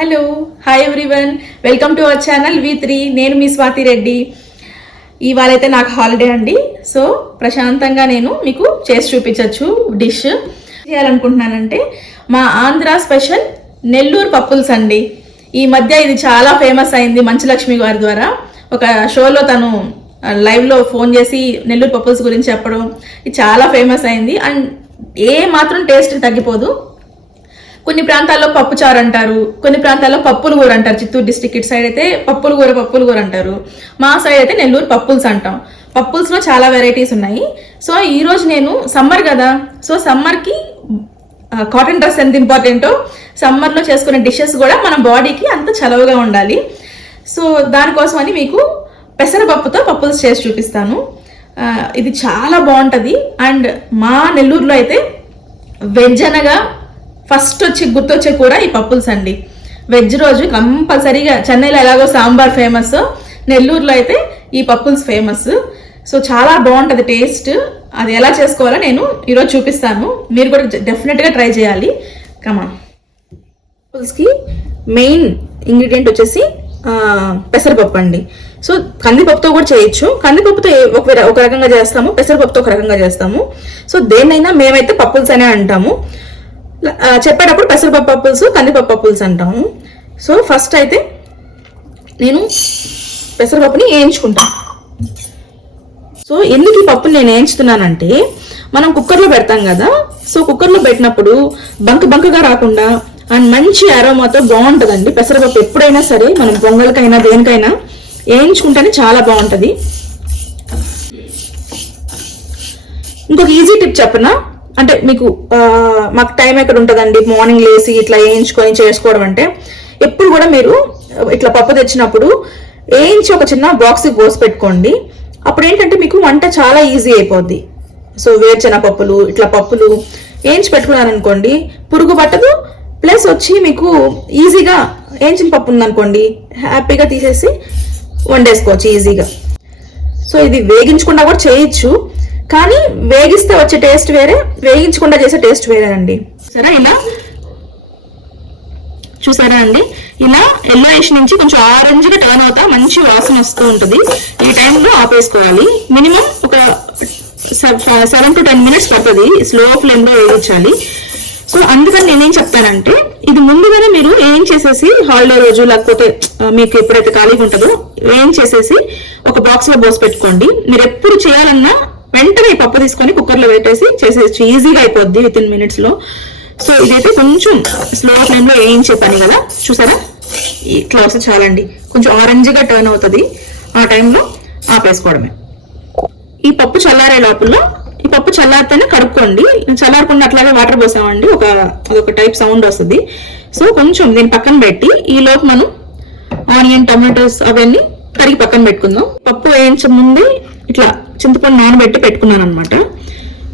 Hello hi everyone, welcome to our channel V3. నేను మీ స్వాతి రెడ్డి. ఇవాళైతే నాకు holiday అండి. సో ప్రశాంతంగా నేను మీకు చేసి చూపించవచ్చు డిష్. చేయాలనుకుంటున్నానంటే మా ఆంధ్ర స్పెషల్ నెల్లూరు పప్పుల్స్ అండి. ఈ మధ్య ఇది చాలా ఫేమస్ అయింది మంచులక్ష్మి గారి ద్వారా. ఒక షోలో తను లైవ్లో ఫోన్ చేసి నెల్లూరు పప్పుల్స్ గురించి చెప్పడం ఇది చాలా ఫేమస్ అయింది. అండ్ ఏ మాత్రం టేస్ట్ తగ్గిపోదు. కొన్ని ప్రాంతాల్లో పప్పుచారు అంటారు, కొన్ని ప్రాంతాల్లో పప్పులు కూర అంటారు. చిత్తూరు డిస్ట్రిక్ట్ ఇటు సైడ్ అయితే పప్పులు కూర అంటారు. మా సైడ్ అయితే నెల్లూరు పప్పుల్స్ అంటాం. పప్పుల్స్లో చాలా వెరైటీస్ ఉన్నాయి. సో ఈరోజు నేను సమ్మర్ కదా, సో సమ్మర్కి కాటన్ డ్రెస్ ఎంత ఇంపార్టెంటో సమ్మర్లో చేసుకునే డిషెస్ కూడా మన బాడీకి అంత చలవగా ఉండాలి. సో దానికోసమని మీకు పెసరపప్పుతో పప్పుల్స్ చేసి చూపిస్తాను. ఇది చాలా బాగుంటుంది. అండ్ మా నెల్లూరులో అయితే వెజ్ అనగా ఫస్ట్ గుర్తొచ్చే కూర ఈ పప్పుల్స్ అండి. వెజ్ రోజు కంపల్సరీగా, చెన్నైలో ఎలాగో సాంబార్ ఫేమస్, నెల్లూరులో అయితే ఈ పప్పుల్స్ ఫేమస్. సో చాలా బాగుంటుంది టేస్ట్. అది ఎలా చేసుకోవాలో నేను ఈరోజు చూపిస్తాను. మీరు కూడా డెఫినెట్గా ట్రై చేయాలి. కమాన్. పప్పుల్స్కి మెయిన్ ఇంగ్రీడియంట్ వచ్చేసి పెసరపప్పు అండి. సో కందిపప్పుతో కూడా చేయొచ్చు. కందిపప్పుతో ఒక రకంగా చేస్తాము, పెసరపప్పుతో ఒక రకంగా చేస్తాము. సో దేన్నైనా మేమైతే పప్పుల్స్ అనే అంటాము. చెప్పేటప్పుడు పెసరపప్పు పప్పుల్స్, కందిపప్పు పప్పుల్స్ అంటాము. సో ఫస్ట్ అయితే నేను పెసరపప్పుని వేయించుకుంటాను. సో ఎందుకు ఈ పప్పుని నేను వేయించుతున్నానంటే, మనం కుక్కర్లో పెడతాం కదా. సో కుక్కర్లో పెట్టినప్పుడు బంకగా రాకుండా అండ్ మంచి అరోమాతో బాగుంటుందండి పెసరపప్పు. ఎప్పుడైనా సరే మనం పొంగల్కైనా దేనికైనా వేయించుకుంటేనే చాలా బాగుంటుంది. ఇంకొక ఈజీ టిప్ చెప్పనా, అంటే మీకు మాకు టైం ఎక్కడ ఉంటుందండి మార్నింగ్ లేసి ఇట్లా వేయించుకొని చేసుకోవడం అంటే, ఎప్పుడు కూడా మీరు ఇట్లా పప్పు తెచ్చినప్పుడు వేయించి ఒక చిన్న బాక్స్కి పోసి పెట్టుకోండి. అప్పుడు ఏంటంటే మీకు వంట చాలా ఈజీ అయిపోద్ది. సో వేరుచెన పప్పులు ఇట్లా పప్పులు వేయించి పెట్టుకున్నారనుకోండి, పురుగు పట్టదు. ప్లస్ వచ్చి మీకు ఈజీగా వేయించిన పప్పు ఉందనుకోండి, హ్యాపీగా తీసేసి వండేసుకోవచ్చు ఈజీగా. సో ఇది వేగించకుండా కూడా చేయొచ్చు, కానీ వేగిస్తే వచ్చే టేస్ట్ వేరే, వేగించకుండా చేసే టేస్ట్ వేరే అండి. సరే, ఇలా చూసారా అండి, ఇలా ఎల్లోయిష్ నుంచి కొంచెం ఆరెంజ్గా టర్న్ అవుతా మంచి వాసన వస్తూ ఉంటుంది. ఈ టైంలో ఆపేసుకోవాలి. మినిమం ఒక 7 to 10 minutes పడుతుంది. స్లో ఫ్లేమ్లో వేయించాలి. సో అందుకని నేనేం చెప్తానంటే, ఇది ముందుగానే మీరు ఏం చేసేసి హాలిడే రోజు లేకపోతే మీకు ఎప్పుడైతే ఖాళీగా ఉంటుందో ఏం చేసేసి ఒక బాక్స్లో పోసి పెట్టుకోండి. మీరు ఎప్పుడు చేయాలన్నా వెంటనే పప్పు తీసుకొని కుక్కర్లో పెట్టేసి చేసేసి ఈజీగా అయిపోద్ది విత్ ఇన్ మినిట్స్లో. సో ఇదైతే కొంచెం స్లో ఫ్లేమ్లో వేయించే పని కదా. చూసారా, ఇట్లా వస్తే చాలండి. కొంచెం ఆరెంజ్గా టర్న్ అవుతుంది. ఆ టైంలో ఆపేసుకోవడమే. ఈ పప్పు చల్లారే లోపల, ఈ పప్పు చల్లారితేనే కడుక్కోండి. చల్లారకుండా అట్లాగే వాటర్ పోసామండి అదొక టైప్ సౌండ్ వస్తుంది. సో కొంచెం దీన్ని పక్కన పెట్టి ఈ లోపు మనం ఆనియన్, టమాటోస్ అవన్నీ కడిగి పక్కన పెట్టుకుందాం. పప్పు వేయించే ముందే ఇట్లా చింతపండు నానబెట్టి పెట్టుకున్నాను అనమాట.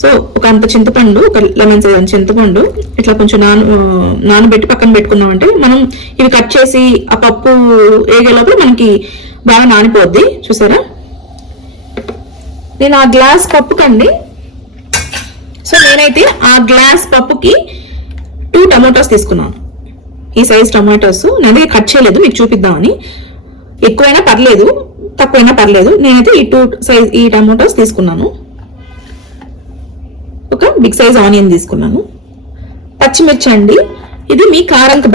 సో ఒక అంత చింతపండు, ఒక లెమన్ సైజ్ చింతపండు ఇట్లా కొంచెం నానబెట్టి పక్కన పెట్టుకున్నామంటే మనం ఇవి కట్ చేసి ఆ పప్పు వేగే లోపల మనకి బాగా నానిపోద్ది. చూసారా, నేను ఆ గ్లాస్ పప్పుకండి, సో నేనైతే ఆ గ్లాస్ పప్పుకి 2 టమాటోస్ తీసుకున్నాను. ఈ సైజ్ టమాటోస్ నేను కట్ చేయలేదు, మీకు చూపిద్దామని. ఎక్కువైనా పర్లేదు, తక్కువైనా పర్లేదు. నేనైతే ఈ టమాటోస్ తీసుకున్నాను. ఒక బిగ్ సైజ్ ఆనియన్ తీసుకున్నాను. పచ్చిమిర్చి అండి, ఇది మీ కారంకి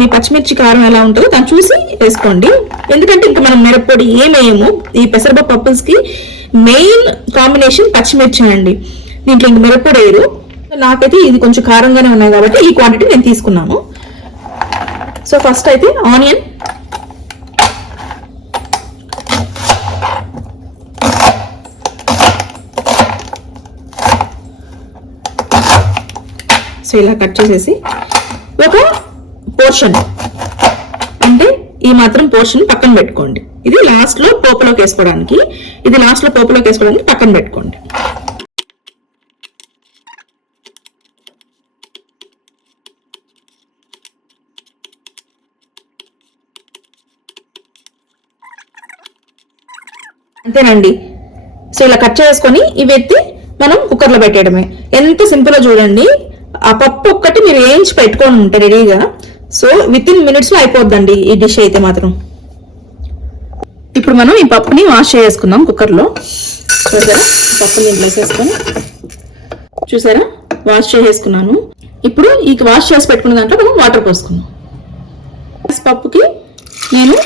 మీ పచ్చిమిర్చి కారం ఎలా ఉంటుందో దాన్ని చూసి వేసుకోండి. ఎందుకంటే ఇంకా మనం మిరప్పొడి ఏమేమో, ఈ పెసరపప్పు పప్పుల్స్కి మెయిన్ కాంబినేషన్ పచ్చిమిర్చి అండి. దీంట్లో ఇంక మిరప్పొడి వేయరు. నాకైతే ఇది కొంచెం కారంగానే ఉన్నాయి కాబట్టి ఈ క్వాంటిటీ నేను తీసుకున్నాను. సో ఫస్ట్ అయితే ఆనియన్, సో ఇలా కట్ చేసేసి ఒక పోర్షన్, అంటే ఈ మాత్రం పోర్షన్ పక్కన పెట్టుకోండి. ఇది లాస్ట్లో పోపులోకి వేసుకోవడానికి, పక్కన పెట్టుకోండి. అంతేనండి. సో ఇలా కట్ చేసుకొని ఇవి ఎత్తి మనం కుక్కర్లో పెట్టేయడమే. ఎంత సింపుల్ చూడండి. ఆ పప్పు ఒక్కటి మీరు వేయించి పెట్టుకొని ఉంటే రెడీగా, సో విత్ ఇన్ మినిట్స్లో అయిపోద్దండి ఈ డిష్ అయితే మాత్రం. ఇప్పుడు మనం ఈ పప్పుని వాష్ చేసుకుందాం కుక్కర్లో. చూసారా పప్పుని ఇంట్లో వేసేసుకొని చూసారా వాష్ చేసేసుకున్నాను. ఇప్పుడు ఈ వాష్ చేసి పెట్టుకున్న దాంట్లో మనం వాటర్ పోసుకున్నాం. పప్పుకి నేను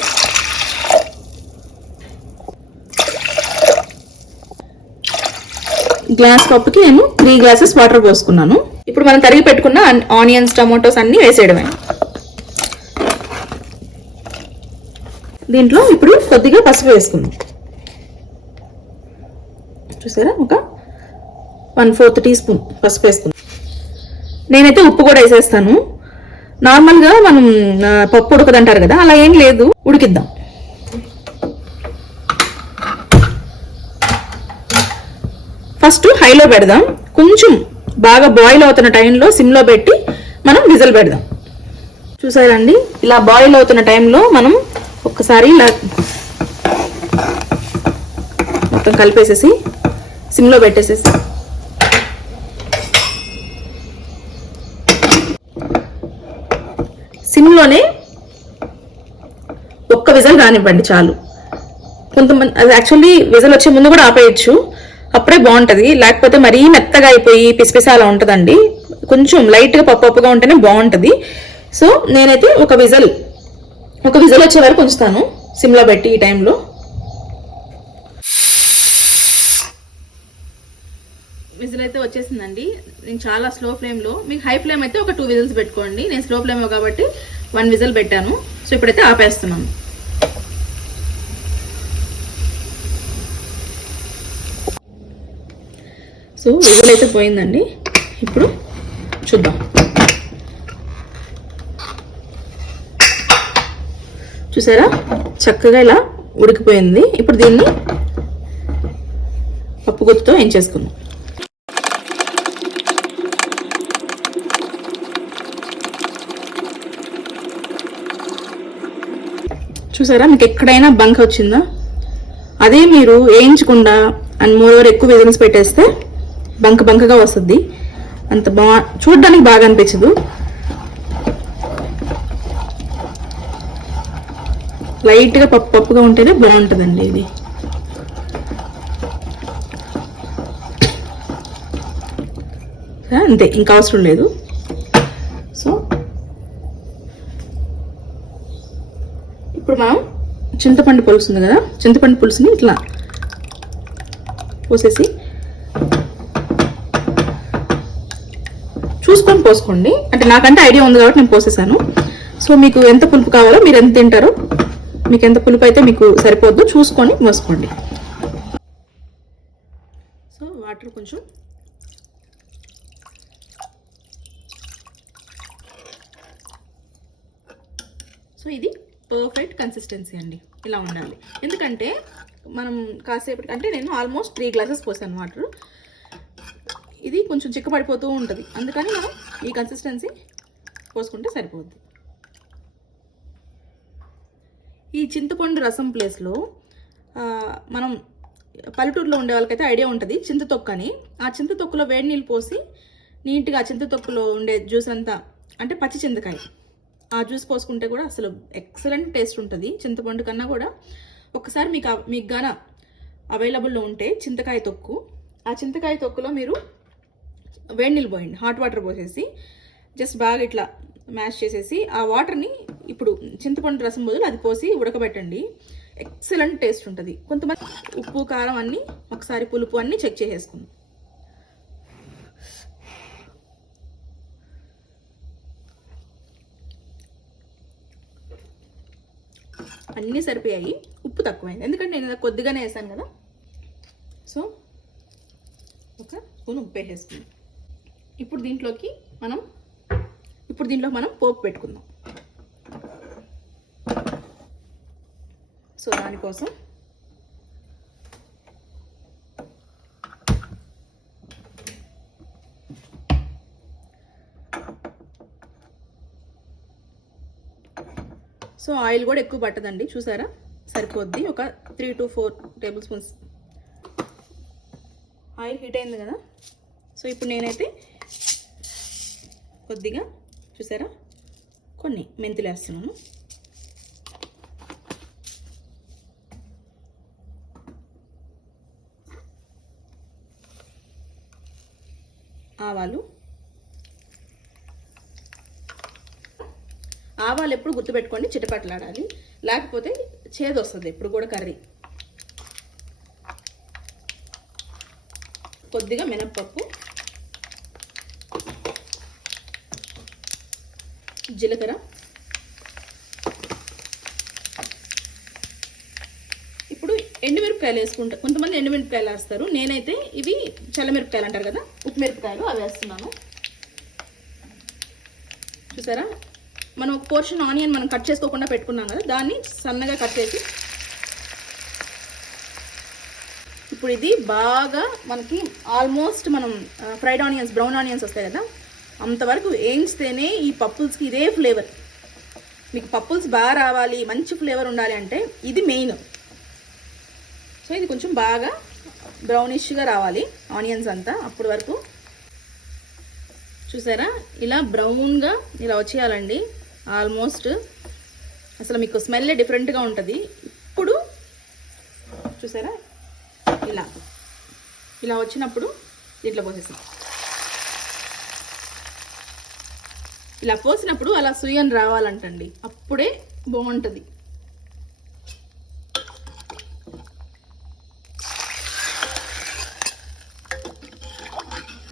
గ్లాస్ పప్పుకి నేను 3 గ్లాసెస్ వాటర్ పోసుకున్నాను. ఇప్పుడు మనం తరిగి పెట్టుకున్న ఆనియన్స్ టమాటోస్ అన్ని వేసేయడమే. దీంట్లో ఇప్పుడు కొద్దిగా పసుపు వేసుకుందాం. చూసారా ఒక 1/4 టీ స్పూన్ పసుపు వేసుకుందాం. నేనైతే ఉప్పు కూడా వేసేస్తాను. నార్మల్గా మనం పప్పు ఉడకదంటారు కదా, అలా ఏం లేదు, ఉడికిద్దాం. ఫస్ట్ హైలో పెడదాం, కొంచెం బాగా బాయిల్ అవుతున్న టైంలో సిమ్లో పెట్టి మనం విజిల్ పెడదాం. చూసారండి ఇలా బాయిల్ అవుతున్న టైంలో మనం ఒక్కసారి ఇలా మొత్తం కలిపేసేసి సిమ్లో పెట్టేసేసి సిమ్లోనే ఒక్క విజిల్ రానివ్వండి చాలు. కొంతమంది అది యాక్చువల్లీ విజిల్ వచ్చే ముందు కూడా ఆపేయచ్చు, అప్పుడే బాగుంటుంది. లేకపోతే మరీ మెత్తగా అయిపోయి పిసిపిసి అలా ఉంటుందండి. కొంచెం లైట్గా పప్పుగా ఉంటేనే బాగుంటుంది. సో నేనైతే ఒక విజిల్ వచ్చే వరకు ఉంచుతాను సిమ్లో పెట్టి. ఈ టైంలో విజిల్ అయితే వచ్చేసిందండి. నేను చాలా స్లో ఫ్లేమ్లో, మీకు హై ఫ్లేమ్ అయితే ఒక 2 విజిల్స్ పెట్టుకోండి. నేను స్లో ఫ్లేమ్లో కాబట్టి 1 విజిల్ పెట్టాను. సో ఇప్పుడైతే ఆపేస్తున్నాను. సో విజిల్ అయితే పోయిందండి. ఇప్పుడు చూద్దాం. చూసారా చక్కగా ఇలా ఉడికిపోయింది. ఇప్పుడు దీన్ని పప్పు గుత్తితో ఏం చేసుకుందాం. చూసారా మీకు ఎక్కడైనా బంక వచ్చిందా? అదే మీరు వేయించకుండా అండ్ మోర్ ఎక్కువ విజిల్స్ పెట్టేస్తే బంకగా వస్తుంది. అంత చూడడానికి బాగా అనిపించదు. లైట్గా పప్పుగా ఉంటేనే బాగుంటుందండి ఇది. అంతే, ఇంకా అవసరం లేదు. సో ఇప్పుడు మనం చింతపండు పులుసు ఉంది కదా, చింతపండు పులుసుని ఇట్లా పోసేసి చూసుకొని పోసుకోండి. అంటే నాకంటే ఐడియా ఉంది కాబట్టి నేను పోసేసాను. సో మీకు ఎంత పులుపు కావాలో, మీరు ఎంత తింటారో, మీకు ఎంత పులుపు అయితే మీకు సరిపోద్దో చూసుకొని పోసుకోండి. సో వాటర్ కొంచెం సో ఇది పర్ఫెక్ట్ కన్సిస్టెన్సీ అండి, ఇలా ఉండాలి. ఎందుకంటే మనం కాసేపటి అంటే నేను ఆల్మోస్ట్ 3 గ్లాసెస్ పోసాను వాటర్. ఇది కొంచెం చిక్కపడిపోతూ ఉంటుంది, అందుకని మనం ఈ కన్సిస్టెన్సీ పోసుకుంటే సరిపోద్ది. ఈ చింతపండు రసం ప్లేస్లో మనం పల్లెటూరులో ఉండే వాళ్ళకైతే ఐడియా ఉంటుంది చింతతొక్కు అని. ఆ చింతతొక్కులో వేడి నీళ్ళు పోసి నీట్గా ఆ చింతతొక్కులో ఉండే జ్యూస్ అంతా, అంటే పచ్చి చింతకాయ, ఆ జ్యూస్ పోసుకుంటే కూడా అసలు ఎక్సలెంట్ టేస్ట్ ఉంటుంది. చింతపండు కన్నా కూడా. ఒకసారి మీకు గాన అవైలబుల్లో ఉంటే చింతకాయ తొక్కు, ఆ చింతకాయ తొక్కులో మీరు వేడి నీళ్ళు పోయండి, హాట్ వాటర్ పోసేసి జస్ట్ బాగా ఇట్లా మ్యాష్ చేసేసి ఆ వాటర్ని ఇప్పుడు చింతపండు రసం బదులు అది పోసి ఉడకబెట్టండి. ఎక్సలెంట్ టేస్ట్ ఉంటుంది. కొంతమంది ఉప్పు కారం అన్నీ ఒకసారి పులుపు అన్నీ చెక్ చేసేసుకుందాం. అన్నీ సరిపోయాయి, ఉప్పు తక్కువైంది ఎందుకంటే నేను కొద్దిగానే వేసాను కదా. సో ఒక స్పూన్ ఉప్పు వేసేసుకుందాం. ఇప్పుడు దీంట్లో మనం పోపు పెట్టుకుందాం. సో దానికోసం సో ఆయిల్ కూడా ఎక్కువ పట్టదండి, చూసారా సరిపోద్ది. ఒక 3 to 4 table spoons oil heat అయింది కదా. సో ఇప్పుడు నేనైతే కొద్దిగా చూసారా కొన్ని మెంతులు వేస్తున్నాను. ఆవాలు ఎప్పుడు గుర్తుపెట్టుకోండి, చిటపట్లాడాలి, లేకపోతే చేదు వస్తుంది ఎప్పుడు కూడా కర్రీ. కొద్దిగా మినప్పప్పు, జీలకర్ర, ఇప్పుడు ఎండుమిరపకాయలు వేసుకుంటా. కొంతమంది ఎండుమిరపకాయలు వేస్తారు, నేనైతే ఇవి చల్లమిరపకాయలు అంటారు కదా, ఉప్పు మిరపకాయలు, అవి వేస్తున్నాను. చూసారా, మనం ఒక పోర్షన్ ఆనియన్ మనం కట్ చేసుకోకుండా పెట్టుకున్నాం కదా, దాన్ని సన్నగా కట్ చేసి ఇప్పుడు ఇది బాగా మనకి ఆల్మోస్ట్ మనం ఫ్రైడ్ ఆనియన్స్, బ్రౌన్ ఆనియన్స్ వస్తాయి కదా, అంతవరకు వేయించితేనే ఈ పప్పుల్స్కి ఇదే ఫ్లేవర్. మీకు పప్పుల్స్ బాగా రావాలి, మంచి ఫ్లేవర్ ఉండాలి అంటే ఇది మెయిన్. సో ఇది కొంచెం బాగా బ్రౌనిష్గా రావాలి ఆనియన్స్ అంతా. అప్పటి వరకు చూసారా, ఇలా బ్రౌన్గా ఇలా వచ్చేయాలండి. ఆల్మోస్ట్ అసలు మీకు స్మెల్ డిఫరెంట్గా ఉంటుంది. ఇప్పుడు చూసారా, ఇలా వచ్చినప్పుడు దీంట్లో పోసేసాం. ఇలా పోసినప్పుడు అలా సుయ్యని రావాలంటండి, అప్పుడే బాగుంటుంది.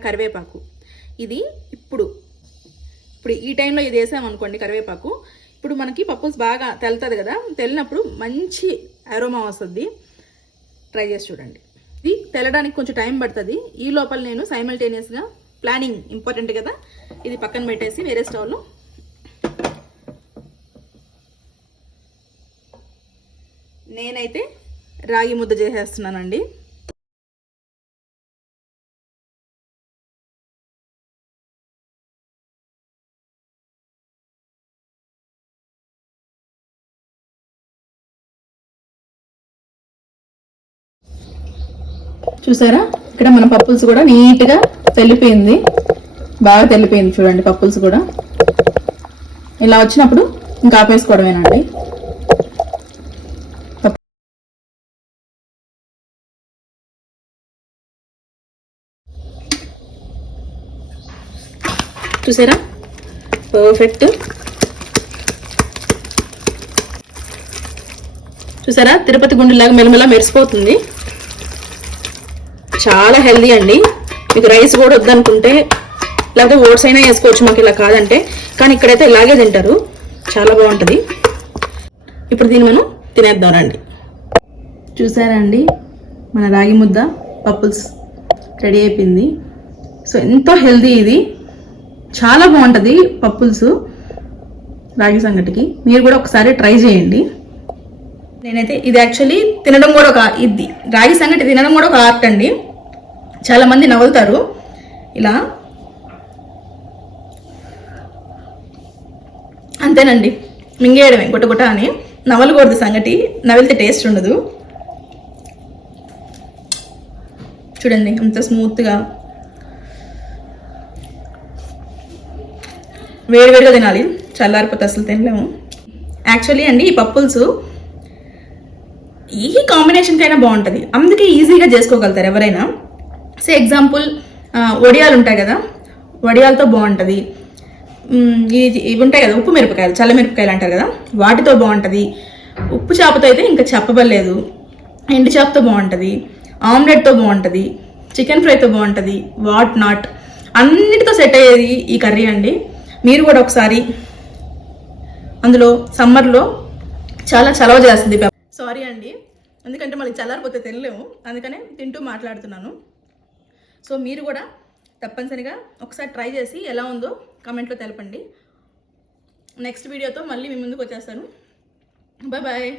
కరివేపాకు, ఇది ఇప్పుడు ఈ టైంలో ఇది వేసామనుకోండి కరివేపాకు, ఇప్పుడు మనకి పప్పుస్ బాగా తెలుతుంది కదా, తెలినప్పుడు మంచి అరోమా వస్తుంది. ట్రై చేసి చూడండి. ఇది తెల్లడానికి కొంచెం టైం పడుతుంది. ఈ లోపల నేను సైమల్టేనియస్గా ప్లానింగ్ ఇంపార్టెంట్ కదా, ఇది పక్కన పెట్టేసి వేరే స్టవ్లో నేనైతే రాగి ముద్ద చేసేస్తున్నానండి. చూసారా, ఇక్కడ మన పప్పుల్స్ కూడా నీట్గా తెల్లిపోయింది, బాగా తెల్లిపోయింది. చూడండి పప్పుల్స్ కూడా ఇలా వచ్చినప్పుడు ఇంకా ఆపేసుకోవడమేనండి. చూసారా, పర్ఫెక్ట్. చూసారా, తిరుపతి గుండెలాగా మెలమెలా మెరిసిపోతుంది. చాలా హెల్దీ అండి. మీకు రైస్ కూడా వద్దనుకుంటే లేకపోతే ఓట్స్ అయినా వేసుకోవచ్చు, మాకు ఇలా కాదంటే. కానీ ఇక్కడైతే ఇలాగే తింటారు, చాలా బాగుంటుంది. ఇప్పుడు దీన్ని మనం తినేద్దాం రండి. చూసారండి, మన రాగి ముద్ద పప్పుల్స్ రెడీ అయిపోయింది. సో ఎంతో హెల్దీ, ఇది చాలా బాగుంటుంది పప్పుల్స్ రాగి సంగటికి. మీరు కూడా ఒకసారి ట్రై చేయండి. నేనైతే ఇది యాక్చువల్లీ తినడం కూడా ఇది రాగి సంగటి తినడం కూడా ఒక ఆర్ట్ అండి. చాలా మంది నవ్వుతారు ఇలా, అంతేనండి, మింగేయడమే గుట్ట అని. నవలకూడదు సంగటి, నవిలితే టేస్ట్ ఉండదు. చూడండి అంత స్మూత్గా, వేడివేడిగా తినాలి, చల్లారిపోతే అసలు తినలేము. యాక్చువల్లీ అండి ఈ పప్పుల్స్ ఈ కాంబినేషన్కైనా బాగుంటుంది, అందుకే ఈజీగా చేసుకోగలుగుతారు ఎవరైనా. సో ఎగ్జాంపుల్ వడియాలు ఉంటాయి కదా, వడియాలతో బాగుంటుంది. ఇవి ఉంటాయి కదా ఉప్పు మిరపకాయలు, చల్ల మిరపకాయలు అంటారు కదా, వాటితో బాగుంటుంది. ఉప్పు చేపతో అయితే ఇంకా చెప్పబడలేదు, ఎండు చేపతో బాగుంటుంది, ఆమ్లెట్తో బాగుంటుంది, చికెన్ ఫ్రైతో బాగుంటుంది, వాట్ నాట్ అన్నిటితో సెట్ అయ్యేది ఈ కర్రీ అండి. మీరు కూడా ఒకసారి, అందులో సమ్మర్లో చాలా చలవ చేస్తుంది. సారీ అండి, ఎందుకంటే మళ్ళీ చల్లారిపోతే తినలేము, అందుకనే తింటూ మాట్లాడుతున్నాను. సో మీరు కూడా తప్పనిసరిగా ఒకసారి ట్రై చేసి ఎలా ఉందో కామెంట్లో తెలపండి. నెక్స్ట్ వీడియోతో మళ్ళీ మీ ముందుకు వచ్చేస్తాను. Bye bye.